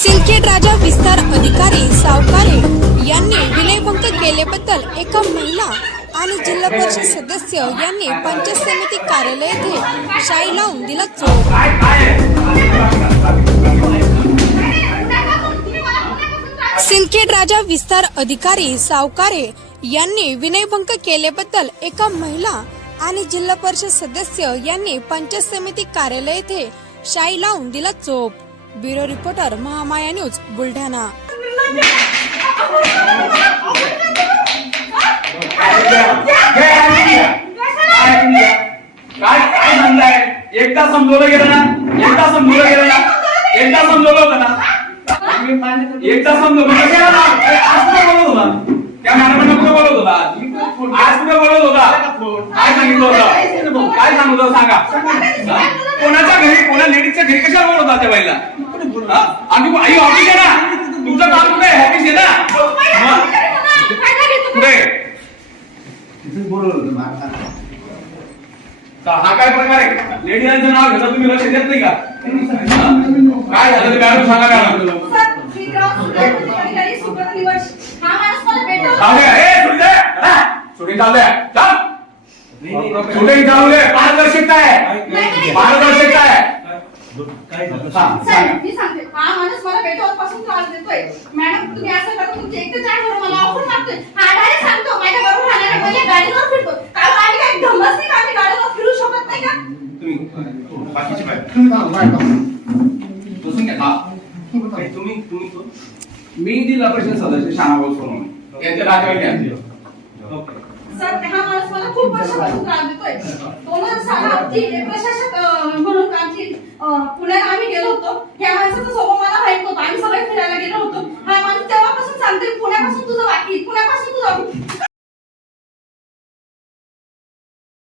सिंदखेड राजा विस्तार अधिकारी सावकारे यांनी विनयभंग केल्याबद्दल एका महिला आणि जिल्हा परिषद सदस्य यांनी पंचायत समिती कार्यालय येथे शाई लावून दिला चोप सिंदखेड राजा विस्तार अधिकारी सावकारे यांनी विनयभंग केल्याबद्दल एका महिला आणि जिल्हा परिषद सदस्य यांनी पंचायत समिती कार्यालय येथे शाई लावून दिला चोप. Bureau reporter Mahamaya news Buldhana. काय काय म्हणताय एकदा समजवलं गेलं ना एकदा समजवलं गेलं ना एकदा समजवलं होतं ना एकदा समजवलं गेलं ना आज कुठे बोलत होता त्या मॅडमांना कुठे बोलत होता आज कुठे बोलत होता काय सांगितलं होतं? काय सांगत होता सांगा? कोणाच्या घरी कोणा लेडीजच्या घरी कशाला बोलत होता त्या बाईला? हा? आम्ही आई ऑफिस आहे ना. तुमचं काम कुठे आहे? ऑफिस आहे ना? कुठे? हा काय प्रकार आहे? लेडीजांचं नाव घेता तुम्ही लक्ष देत नाही का? हा? काय झालं? ते मॅडम सांगा मॅडम? शूटिंग चालू आहे शूटिंग चालू आहे पारदर्शकता आहे पारदर्शकता आहे हा, मी सांगते हा। माणूस मला भेटवतपासून त्रास देतोय मॅडम तुम्ही असं करता तुमचे एक तर चार बरोबर मला ऑफ़र मागतोय हा डायरेक्ट सांगतो माझ्या बरोबर राहणाऱ्या पहिले गाडीवर फिरतो काय आम्ही काय धमच नाही का आम्ही गाडीवर फिरू शकत नाही का? तुम्ही बाकीची बाई बसून घ्या हा तुम्ही तुम्ही मी जिल्हा परिषद सदस्य सोनवणे नातेवाईक सर खूप वर्षापासून त्रास देतोय. दोन हजार साला प्रशासक